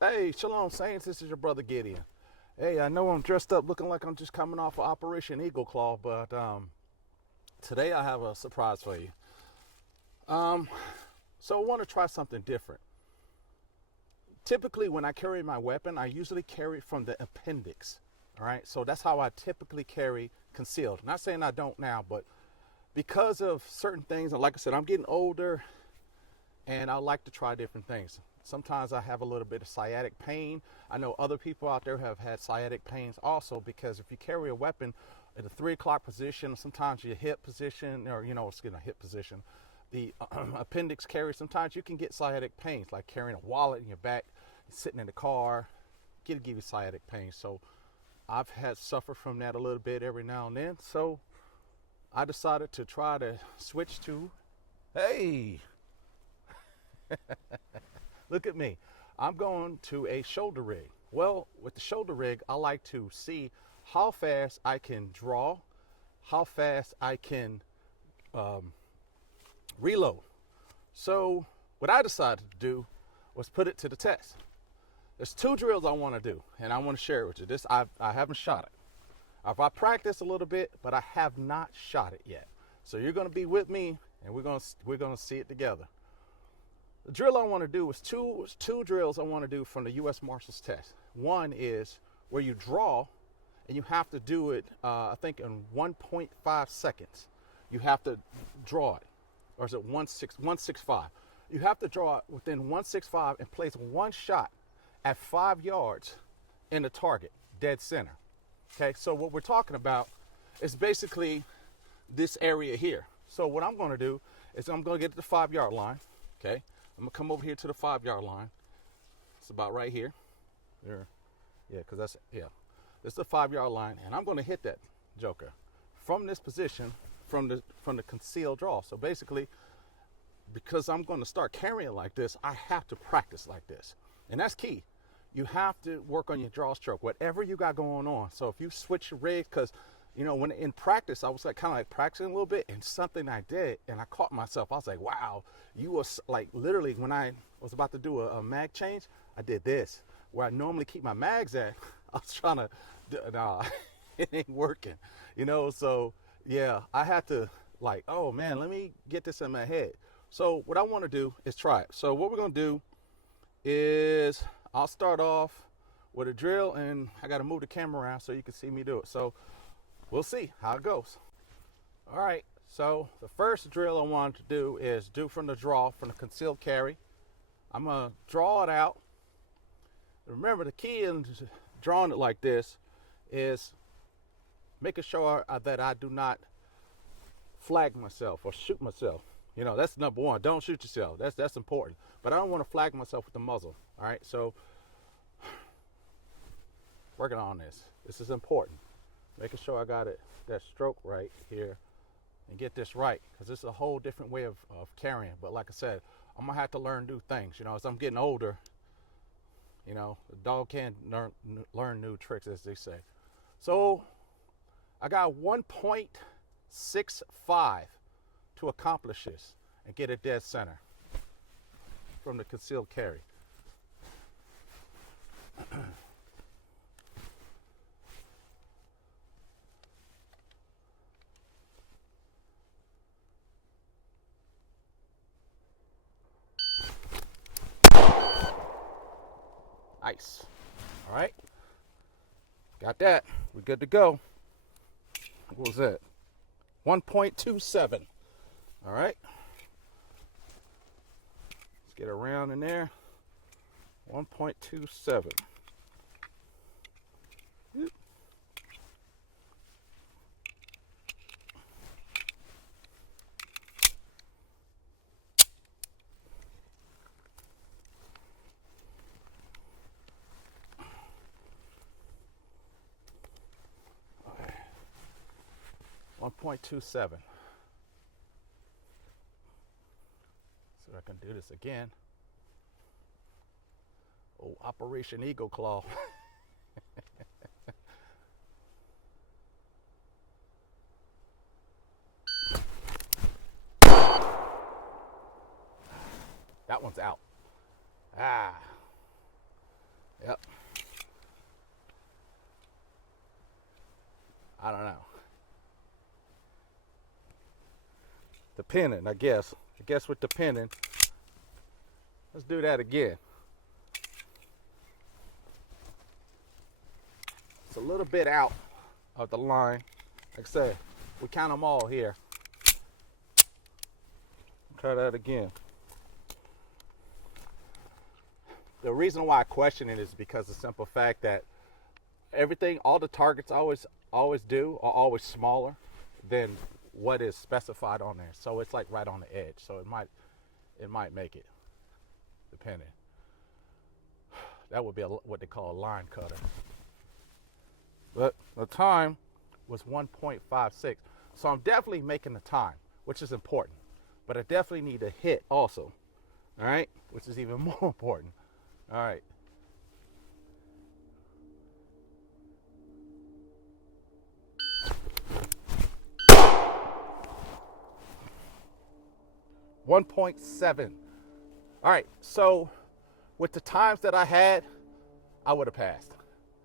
Hey, Shalom Saints, this is your brother Gideon. Hey, I know I'm dressed up looking like I'm just coming off of Operation Eagle Claw, but today I have a surprise for you. Um, so I want to try something different. Typically, when I carry my weapon, I usually carry it from the appendix. All right, so that's how I typically carry concealed. Not saying I don't now, but because of certain things, and like I said, I'm getting older and I like to try different things. Sometimes I have a little bit of sciatic pain. I know other people out there have had sciatic pains also because if you carry a weapon at a 3 o'clock position, sometimes your hip position, or it's getting a hip position, the appendix carry, sometimes you can get sciatic pains, like carrying a wallet in your back, sitting in the car, give you sciatic pain. So I've had suffer from that a little bit every now and then. So I decided to try to switch to, hey, look at me. I'm going to a shoulder rig. Well, with the shoulder rig, I like to see how fast I can draw, how fast I can um, reload. So what I decided to do was put it to the test. There's two drills I want to do, and I want to share it with you. This I haven't shot it. I practiced a little bit, but I have not shot it yet. So you're going to be with me, and we're gonna see it together. The drill I want to do is two drills I want to do from the U.S. Marshals test. One is where you draw, and you have to do it, I think, in 1.5 seconds. You have to draw it, or is it 165? You have to draw it within 165 and place one shot at 5 yards in the target, dead center. Okay, so what we're talking about is basically this area here. So what I'm going to do is I'm going to get to the 5 yard line. Okay, I'm going to come over here to the 5 yard line. It's about right here. There. Yeah, because this is the 5 yard line, and I'm going to hit that joker from this position, from the concealed draw. So basically, because I'm going to start carrying like this, I have to practice like this, and that's key. You have to work on your draw stroke, whatever you got going on. So if you switch your rigs, because when in practice, I was like kind of like practicing a little bit, and something I did, and I caught myself. I was like, wow, you was like literally when I was about to do a mag change, I did this where I normally keep my mags at. I was trying to, nah, it ain't working, So yeah, I had to like, oh man, let me get this in my head. So what I want to do is try it. So what we're gonna do is I'll start off with a drill, and I got to move the camera around so you can see me do it. So we'll see how it goes. All right, so the first drill I wanted to do is do from the draw, from the concealed carry. I'm going to draw it out. Remember, the key in drawing it like this is making sure that I do not flag myself or shoot myself. That's number one. Don't shoot yourself. That's important. But I don't want to flag myself with the muzzle. All right, so working on this. This is important. Making sure I got that stroke right here and get this right, because this is a whole different way of carrying. But like I said, I'm gonna have to learn new things. As I'm getting older, the dog can learn new tricks, as they say. So I got 1.65 to accomplish this and get it dead center from the concealed carry. Nice. All right. Got that. We're good to go. What was that? 1.27. All right. Let's get around in there. 1.27. 1.27. So I can do this again. Oh, Operation Eagle Claw. That one's out. Ah. I don't know. Depending, I guess. I guess with depending. Let's do that again. It's a little bit out of the line. Like I said, we count them all here. Try that again. The reason why I question it is because of the simple fact that everything, all the targets always do are always smaller than what is specified on there. So it's like right on the edge. So it might make it, depending. That would be what they call a line cutter. But the time was 1.56. So I'm definitely making the time, which is important. But I definitely need to hit also. All right? Which is even more important. All right. $1.7. All right, so with the times that I had, I would have passed.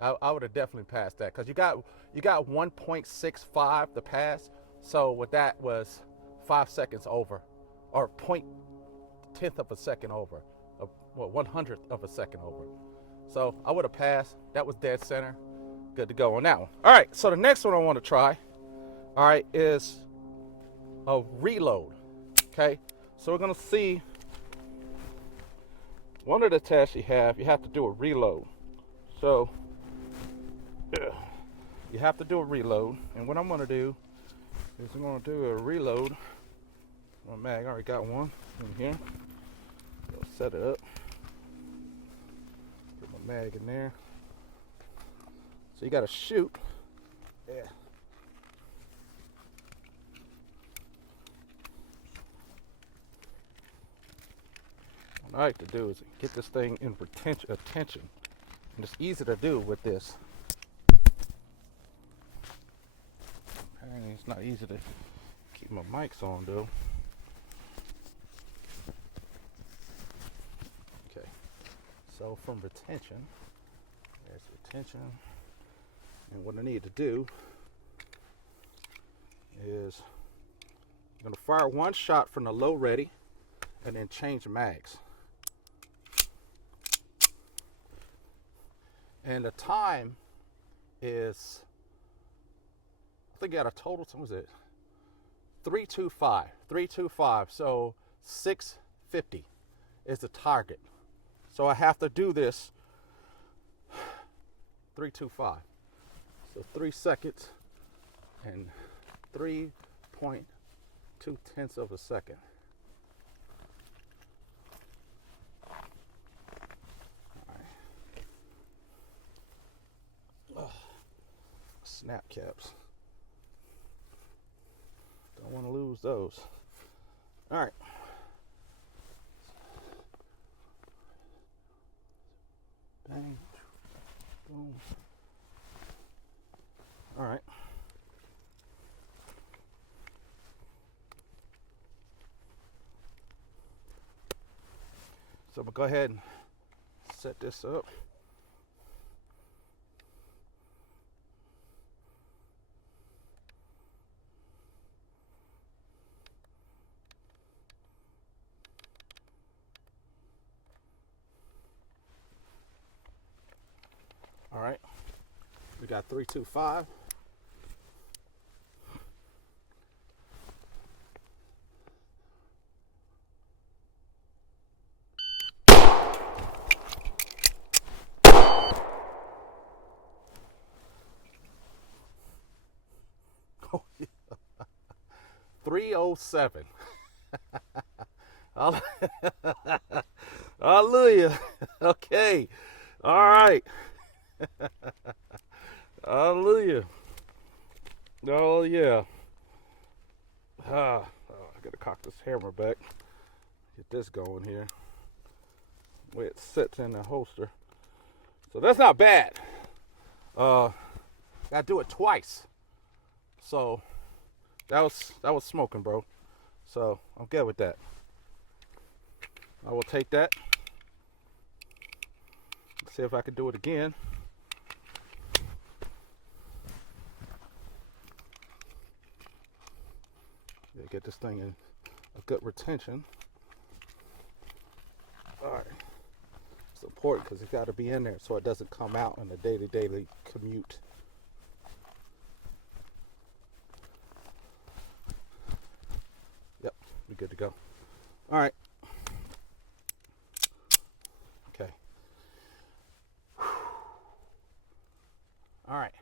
I would have definitely passed that because you got 1.65 to pass. So with that was 5 seconds over, or 0.10th of a second over, well, 100th of a second over. So I would have passed. That was dead center. Good to go on that one. All right, so the next one I want to try, all right, is a reload. Okay, so we're gonna see one of the tests you have to do a reload. So you have to do a reload, and what I'm gonna do is I'm gonna do a reload. My mag, I already got one in here. I'll set it up. Put my mag in there. So you gotta shoot. Yeah. What I like to do is get this thing in attention. And it's easy to do with this. Apparently it's not easy to keep my mics on though. Okay. So from retention, there's retention. And what I need to do is I'm going to fire one shot from the low ready and then change mags. And the time is, I think I got a total, what was it? 325. So 650 is the target. So I have to do this 325. So 3 seconds and 3.2 tenths of a second. Snap caps. Don't want to lose those. All right. Bang. Boom. All right. So I'm going to go ahead and set this up. All right, we got 325. Oh, yeah. 307. Hallelujah. Okay. All right. Hallelujah. Oh yeah. I gotta cock this hammer back. Get this going here. The way it sits in the holster. So that's not bad. Gotta do it twice. So that was smoking, bro. So I'm good with that. I will take that. See if I can do it again. me get this thing in a good retention. All right. It's important because it's got to be in there so it doesn't come out in the daily commute. Yep, we're good to go. All right. Okay. All right.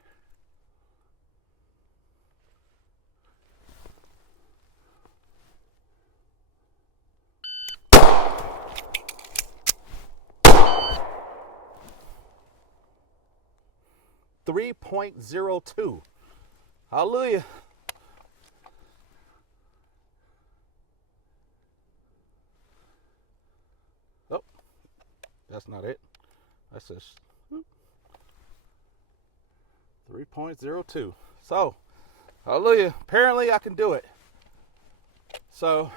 .02. Hallelujah. Oh, that's not it. That's just 3.02. So, hallelujah. Apparently I can do it. So,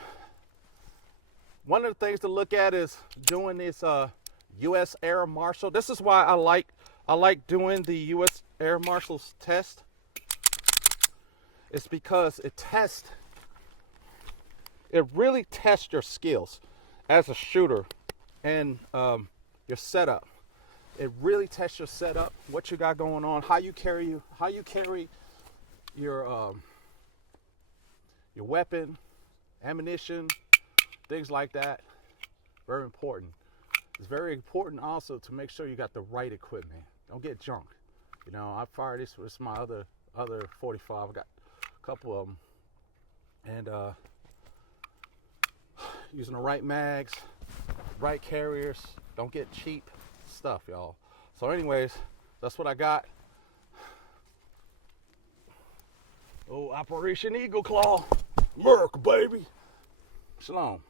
one of the things to look at is doing this U.S. Air Marshal. This is why I like doing the U.S. Air Marshals test. It's because it really tests your skills as a shooter and your setup. It really tests your setup, what you got going on, how you carry your weapon, ammunition, things like that. Very important. It's very important also to make sure you got the right equipment. Don't get junk. You know, I fired this with my other 45. I got a couple of them, and using the right mags, right carriers. Don't get cheap stuff, y'all. So anyways, that's what I got. Oh, Operation Eagle Claw. Merc, baby. Shalom.